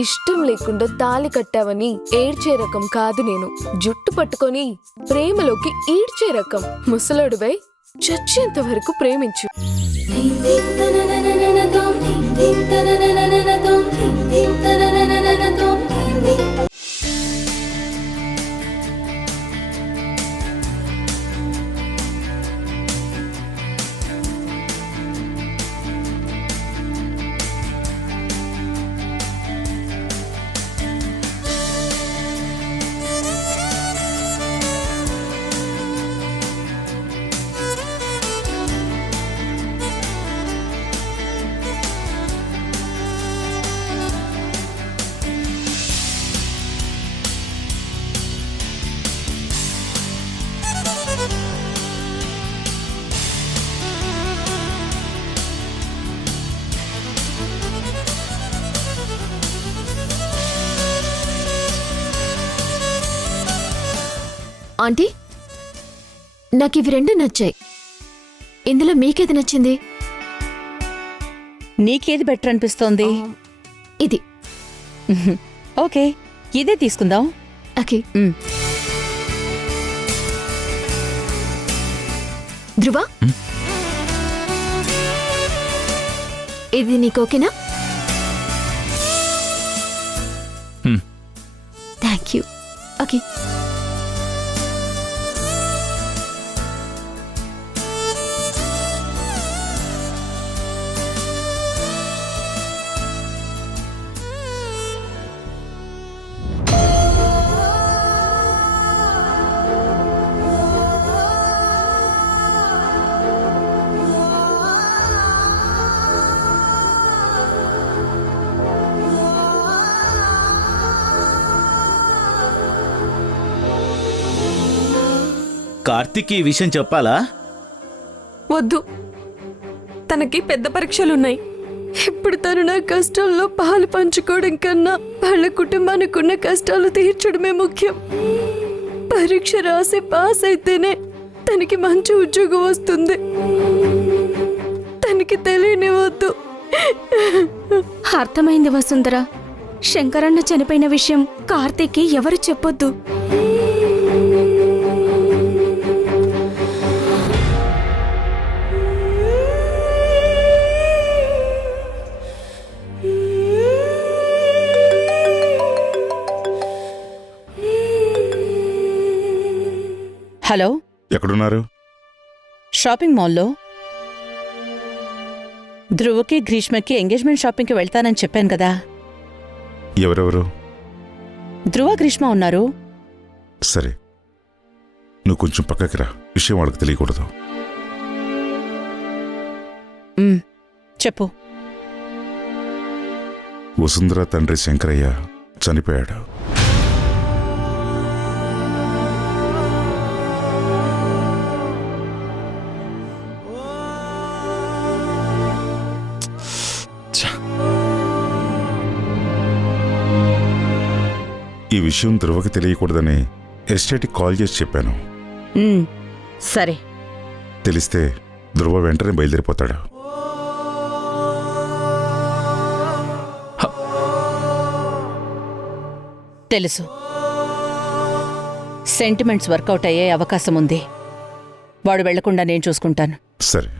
ఇష్టం లేకుండా తాళి కట్టావని ఏడ్చే రకం కాదు నేను. జుట్టు పట్టుకొని ప్రేమలోకి ఈడ్చే రకం. ముసలాడువై చచ్చేంత వరకు ప్రేమించు. ఆంటీ, నాకు ఇవి రెండు నచ్చాయి. ఇందులో మీకేది నచ్చింది? నీకేది బెటర్ అనిపిస్తోంది? ఇది. ఓకే, ఇదే తీసుకుందాం. ఓకే. ధ్రువ, ఇది నీకు ఓకేనా? Thank you. ఓకే. కార్తీక్ ఈ విషయం చెప్పాలా? వద్దు, తనకి పెద్ద పరీక్షలున్నాయి. ఇప్పుడు తను నా కష్టంలో పాలు పంచుకోవడం కన్నా వాళ్ళ కుటుంబానికి ఉన్న కష్టాలు తీర్చడమే ముఖ్యం. పరీక్ష రాసి పాస్ అయితేనే తనకి మంచి ఉద్యోగం వస్తుంది. తనకి తెలియనివద్దు. అర్థమైంది వసుంధర. శంకరన్న చనిపోయిన విషయం కార్తీక్కి ఎవరు చెప్పొద్దు. హలో, ఎక్కడున్నారు? షాపింగ్ మాల్లో. ధ్రువకి గ్రీష్మకి ఎంగేజ్మెంట్ షాపింగ్కి వెళ్తానని చెప్పాను కదా. ఎవరెవరు? ధ్రువ, గ్రీష్మ ఉన్నారు. సరే, నువ్వు కొంచెం పక్కకి రా. విషయం వాళ్ళకి తెలియకూడదు. చెప్పు. వసుంధర తండ్రి శంకరయ్య చనిపోయాడు. ఈ విషయం ధ్రువకి తెలియకూడదని ఎస్టేట్కి కాల్ చేసి చెప్పాను. సరే. తెలిస్తే ధ్రువ వెంటనే బయలుదేరిపోతాడు. తెలుసు. సెంటిమెంట్స్ వర్కౌట్ అయ్యే అవకాశం ఉంది. వాడు వెళ్లకుండా నేను చూసుకుంటాను. సరే.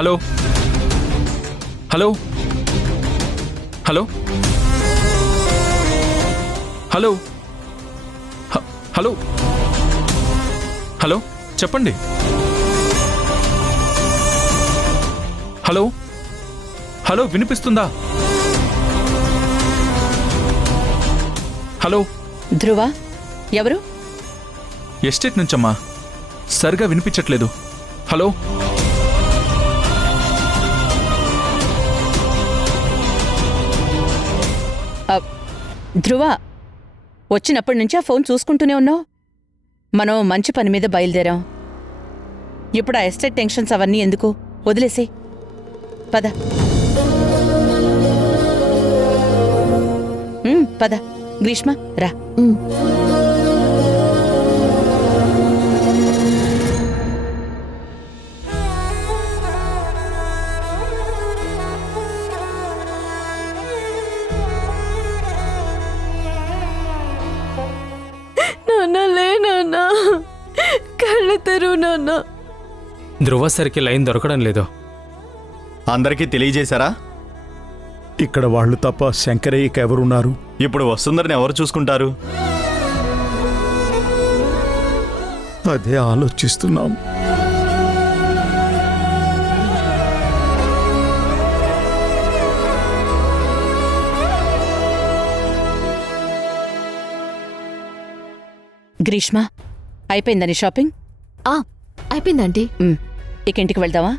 Hello hello hello hello hello hello చెప్పండి. హలో హలో వినిపిస్తుందా? హలో. ధ్రువ, ఎవరు? ఎస్టేట్ నుంచమ్మా. సరిగా వినిపించట్లేదు. హలో. ధ్రువ, వచ్చినప్పటి నుంచి ఆ ఫోన్ చూసుకుంటూనే ఉన్నావు. మనం మంచి పని మీద బయలుదేరాం. ఇప్పుడు ఆ ఎస్టేట్ టెన్షన్స్ అవన్నీ ఎందుకు? వదిలేసే. పద. పద గ్రీష్మ రా. నాన్న లే నాన్న, కళ్ళు తెరువు నాన్న. ధ్రువ సరికి లైన్ దొరకడం లేదు. అందరికీ తెలియజేశారా? ఇక్కడ వాళ్ళు తప్ప శంకరయ్యకి ఎవరున్నారు? ఇప్పుడు వసుంధరని ఎవరు చూసుకుంటారు? అదే ఆలోచిస్తున్నాం. గ్రీష్మ, అయిపోయిందని షాపింగ్? అయిపోయిందంటీ. ఇక ఇంటికి వెళ్దామా?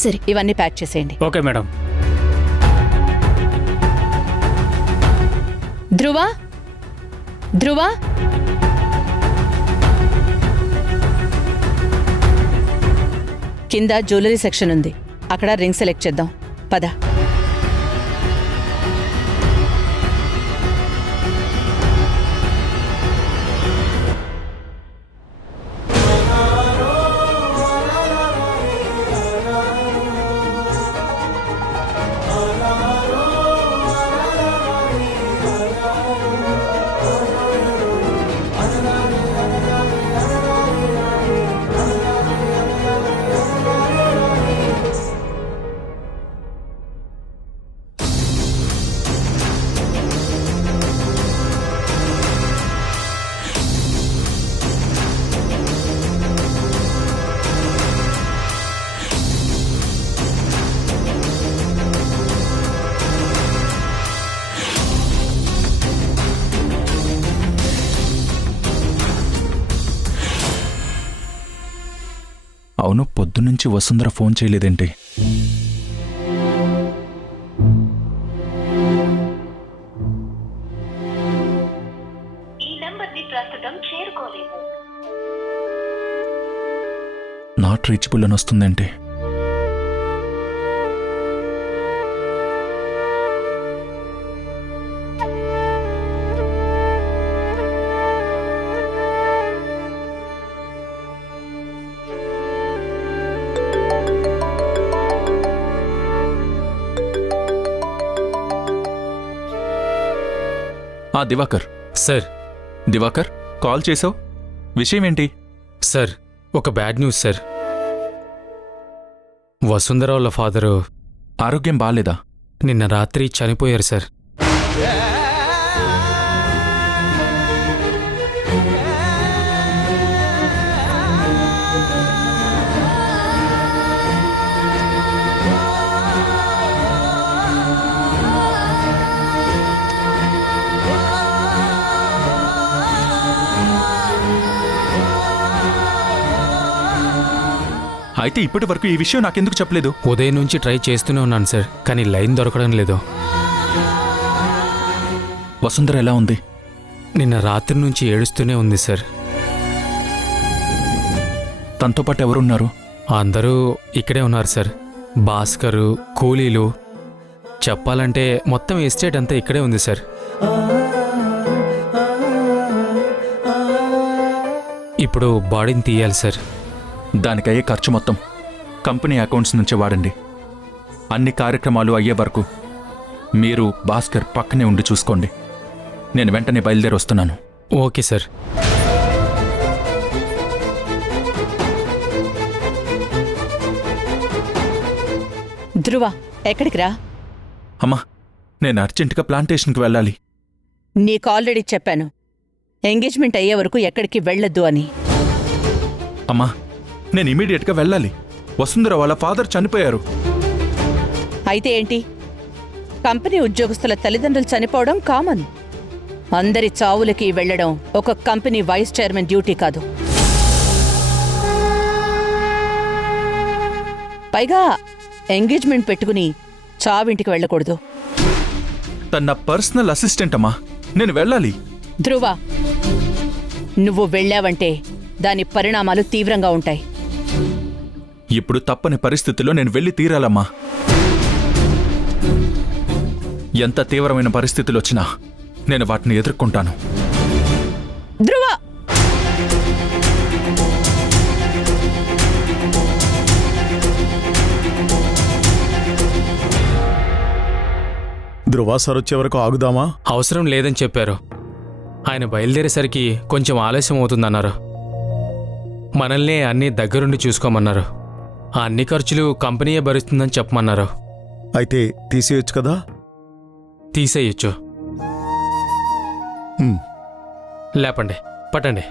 సరే. ఇవన్నీ ప్యాక్ చేసేయండి. Okay madam. ధ్రువ, ధ్రువ, కింద జ్యువెలరీ సెక్షన్ ఉంది, అక్కడ రింగ్ సెలెక్ట్ చేద్దాం. పద. అవును, పొద్దునుంచి వసుంధర ఫోన్ చేయలేదేంటి? నాట్ రీచబుల్ అని వస్తుందేంటి? దివాకర్. సార్. దివాకర్, కాల్ చేసావు, విషయం ఏంటి? సార్, ఒక బ్యాడ్ న్యూస్ సార్. వసుంధర వాళ్ళ ఫాదరు ఆరోగ్యం బాలేదా? నిన్న రాత్రి చనిపోయారు సార్. అయితే ఇప్పటి వరకు ఈ విషయం నాకెందుకు చెప్పలేదు? ఉదయం నుంచి ట్రై చేస్తూనే ఉన్నాను సార్, కానీ లైన్ దొరకడం లేదు. వసుంధర ఎలా ఉంది? నిన్న రాత్రి నుంచి ఏడుస్తూనే ఉంది సార్. తనతో పాటు ఎవరున్నారు? అందరూ ఇక్కడే ఉన్నారు సార్. భాస్కరు, కూలీలు, చెప్పాలంటే మొత్తం ఎస్టేట్ అంతా ఇక్కడే ఉంది సార్. ఇప్పుడు బాడీని తీయాలి సార్. దానికయ్యే ఖర్చు మొత్తం కంపెనీ అకౌంట్స్ నుంచి వాడండి. అన్ని కార్యక్రమాలు అయ్యే వరకు మీరు భాస్కర్ పక్కనే ఉండి చూసుకోండి. నేను వెంటనే బయలుదేరి వస్తున్నాను. Okay sir. ధ్రువ, ఎక్కడికి రా? అమ్మా, నేను అర్జెంటుగా ప్లాంటేషన్కి వెళ్ళాలి. నీకు ఆల్రెడీ చెప్పాను, ఎంగేజ్మెంట్ అయ్యే వరకు ఎక్కడికి వెళ్ళొద్దు అని. అమ్మా, నేను ఇమీడియట్గా వెళ్ళాలి. వసుంధర వాళ్ళ ఫాదర్ చనిపోయారు. అయితే ఏంటి? కంపెనీ ఉద్యోగస్తుల తల్లిదండ్రులు చనిపోవడం కామన్. అందరి చావులకి వెళ్లడం ఒక కంపెనీ వైస్ చైర్మన్ డ్యూటీ కాదు. పైగా ఎంగేజ్మెంట్ పెట్టుకుని చావింటికి వెళ్ళకూడదు. తన పర్సనల్ అసిస్టెంట్ అమ్మా, నేను వెళ్ళాలి. ధ్రువ, నువ్వు వెళ్ళావంటే దాని పరిణామాలు తీవ్రంగా ఉంటాయి. ఇప్పుడు తప్పని పరిస్థితిలో నేను వెళ్ళి తీరాలమ్మా. ఎంత తీవ్రమైన పరిస్థితులు వచ్చినా నేను వాటిని ఎదుర్కొంటాను. ధ్రువ, ధృవ సార్ వచ్చే వరకు ఆగుదామా? అవసరం లేదని చెప్పారు. ఆయన బయలుదేరేసరికి కొంచెం ఆలస్యం అవుతుందన్నారు. మనల్ని అన్నీ దగ్గరుండి చూసుకోమన్నారు. ఆ అన్ని ఖర్చులు కంపెనీయే భరిస్తుందని చెప్పమన్నారు. అయితే తీసేయొచ్చు కదా? తీసేయచ్చు. ఉమ్. లేపండి, పట్టండి.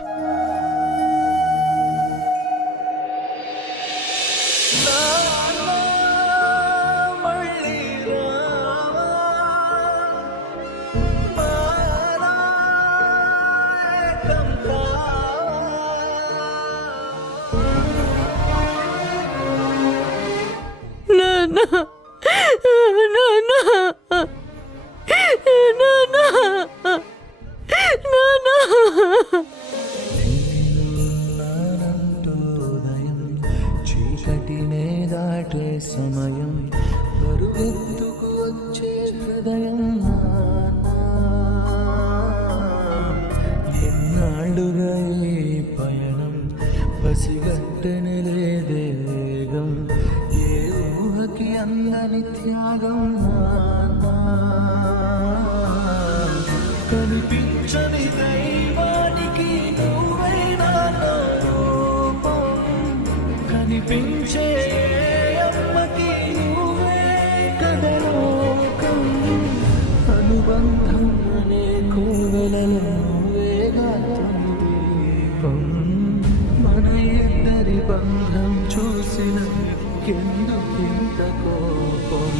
చీకటినే దాటే సమయం బరువెత్తుకు వచ్చే హృదయం ఎన్నాళ్ళుగా ఈ పయనం పసిగట్టని లేదేగం ఏ ఊహకి అందని త్యాగం కనిపించని దైవానికి నువ్వైనా నా రూపం కనిపించే అమ్మకి నువ్వే కదలోకం అనుబంధం అనే కోవెలలో నువ్వేగా దీపం మన ఇద్దరి బంధం చూసిన ఎందుకు ఇంత కోపం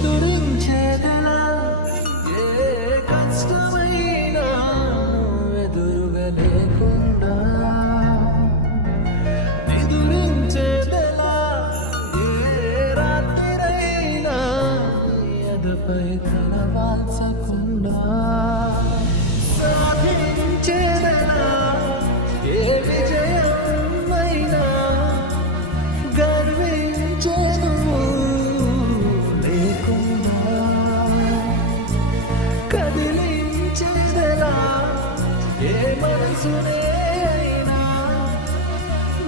ఎదురించేదలా ఏ కష్టమైనా ఎదురుగా లేకుండా ఎదురించేదలా ఏ రాత్రిరైనా ఎదపై తల వాల్చకుండా సాధించేదలా ఏ విజయమైనా గర్వించేదు కదిలించేదలా ఏ మనసునే అయినా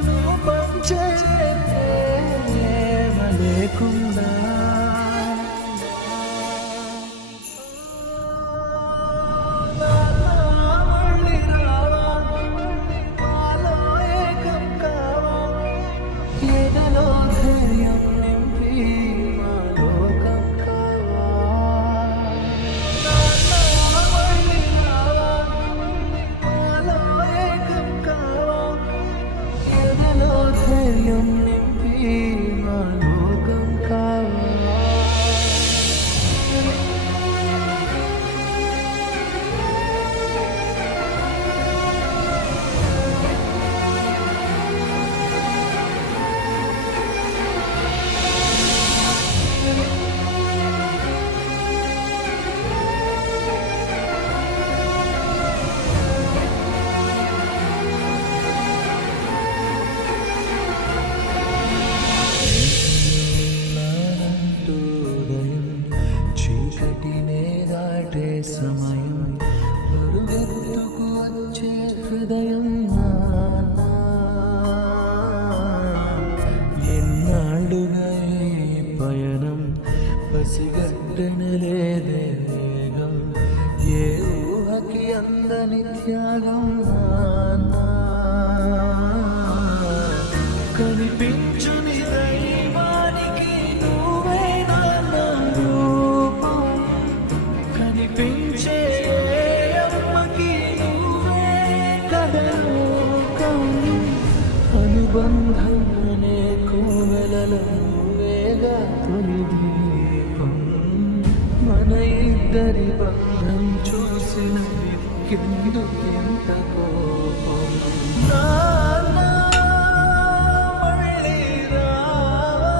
నువ్వు పంచే లేకుండా మళ్ళీ రావా మాలో ఏకం కావా ఎదలో ధైర్యం నింపి మా లోకం కావా ధైర్యం నింపి మా లోకం కావా ఏకలోకం అనుబంధం అనే కోవెలలో వేగా తొలి దీపం మన ఇద్దరి బంధం చూసిన ఎందుకు ఎంత కోపం నాన్నా, మళ్ళీ రావా?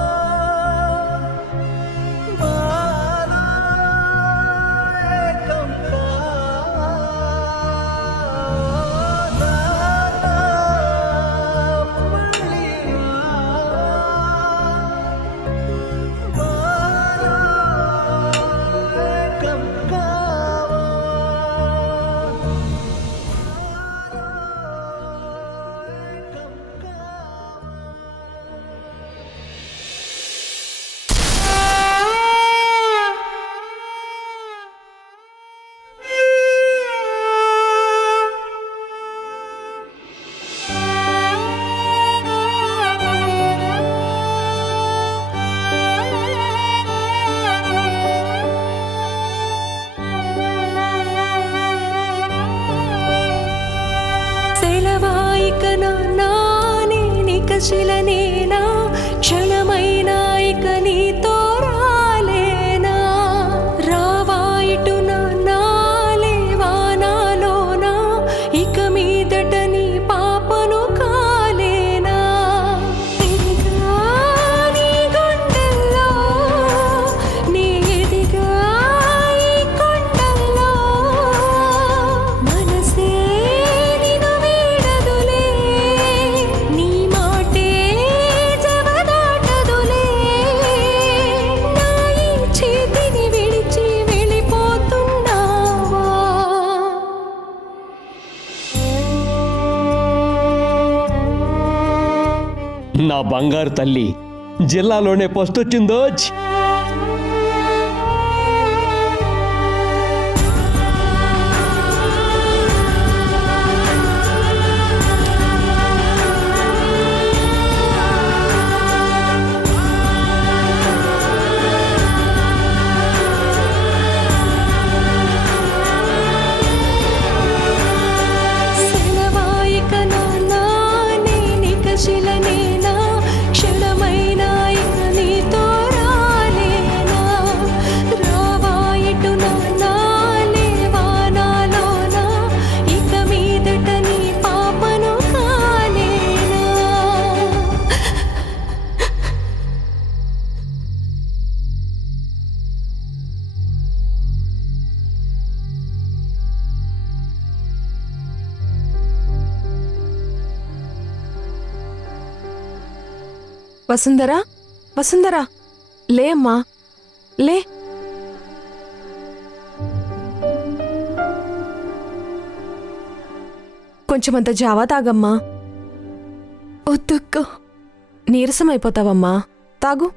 మారా ఏకం కావా? నాన్నా, మళ్ళీ రావా? మారా ఏకం కావా? సెలవాయిక నానిక శిలనేనా క్షణమైనా ఇక నీతో రాలేనా రావాయిటు నాలేవానాలోనా ఇక మీదట నీ పాపను కాలేనా ఎదిగా నీ గుండెల్లో నీ ఎదిగా ఈ కొండల్లో మనసే నిన్ను వీడదులే నీ మాటే జవదాటదులే నా ఈ చేతిని విడిచి వెళ్ళిపోతున్నావా నా బంగారు తల్లి జిల్లాలోనే ఫస్ట్ వచ్చిందో సెలవాయిక నానిక శిలనేనా క్షణమైనా ఇక నీతో రాలేనా రావాయిటు నాలేవానాలోనా ఇక మీదట నీ పాపను కాలేనా వసుంధరా వసుంధరా లే అమ్మా లే కొంచెమంత జావా తాగమ్మా వద్దక్క నీరసం అయిపోతావమ్మా తాగు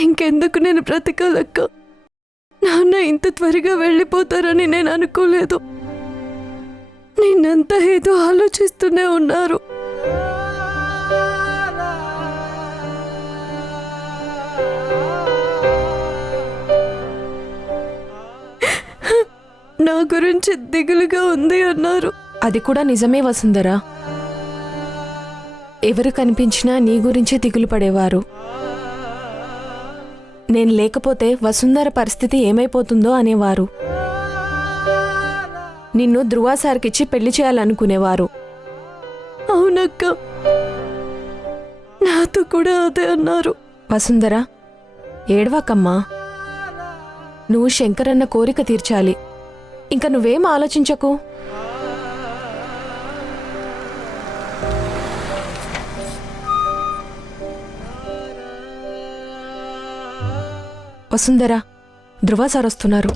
ఇంకెందుకు నేను బ్రతకాలక్క నాన్న ఇంత త్వరగా వెళ్ళిపోతారని నేను అనుకోలేదు నిన్నంతా ఏదో ఆలోచిస్తూనే ఉన్నారు నా గురించి దిగులుగా ఉంది అన్నారు అది కూడా నిజమే వసుంధరా ఎవరు కనిపించినా నీ గురించి దిగులు పడేవారు నేను లేకపోతే వసుంధర పరిస్థితి ఏమైపోతుందో అనేవారు నిన్ను ధృవ సార్కిచ్చి పెళ్లి చేయాలనుకునేవారు అవునక్క నాతో కూడా అదే అన్నారు వసుంధర ఏడవాకమ్మా నువ్వు శంకరన్న కోరిక తీర్చాలి ఇంకా నువ్వేం ఆలోచించకు వసుంధర ధృవ సార్ వస్తున్నారు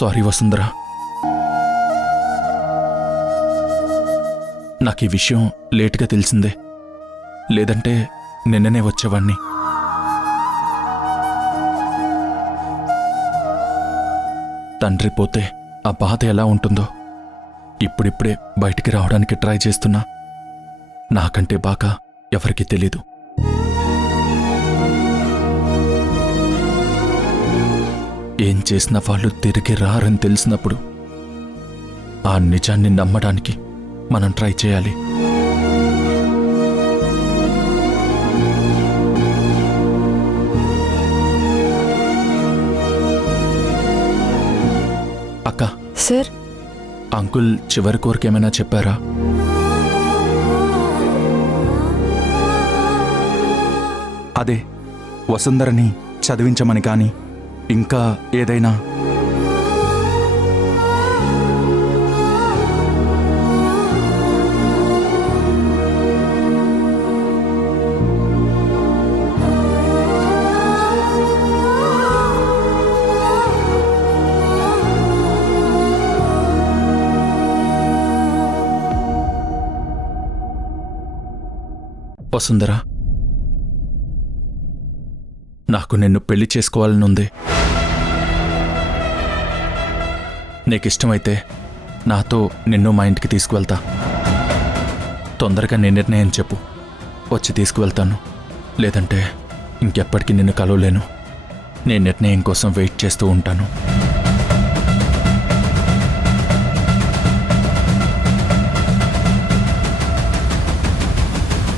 సారీ వసుంధర. నాకు ఈ విషయం లేటుగా తెలిసిందే, లేదంటే నిన్ననే వచ్చేవాణ్ణి. తండ్రి పోతే ఆ బాధ ఎలా ఉంటుందో ఇప్పుడిప్పుడే బయటికి రావడానికి ట్రై చేస్తున్నా. నాకంటే బాగా ఎవరికీ తెలీదు. ఏం చేసిన వాళ్ళు తిరిగి రారని తెలిసినప్పుడు ఆ నిజాన్ని నమ్మడానికి మనం ట్రై చేయాలి. అక్క, సార్, అంకుల్ చివరి కోరికేమైనా చెప్పారా? అదే వసుంధరని చదివించమని కానీ ఇంకా ఏదైనా? వసుంధర, నాకు నిన్ను పెళ్లి చేసుకోవాలనుంది. నీకిష్టమైతే నాతో నిన్ను మా ఇంటికి తీసుకువెళ్తా. తొందరగా నీ నిర్ణయం చెప్పు, వచ్చి తీసుకువెళ్తాను. లేదంటే ఇంకెప్పటికీ నిన్ను కలవలేను. నీ నిర్ణయం కోసం వెయిట్ చేస్తూ ఉంటాను.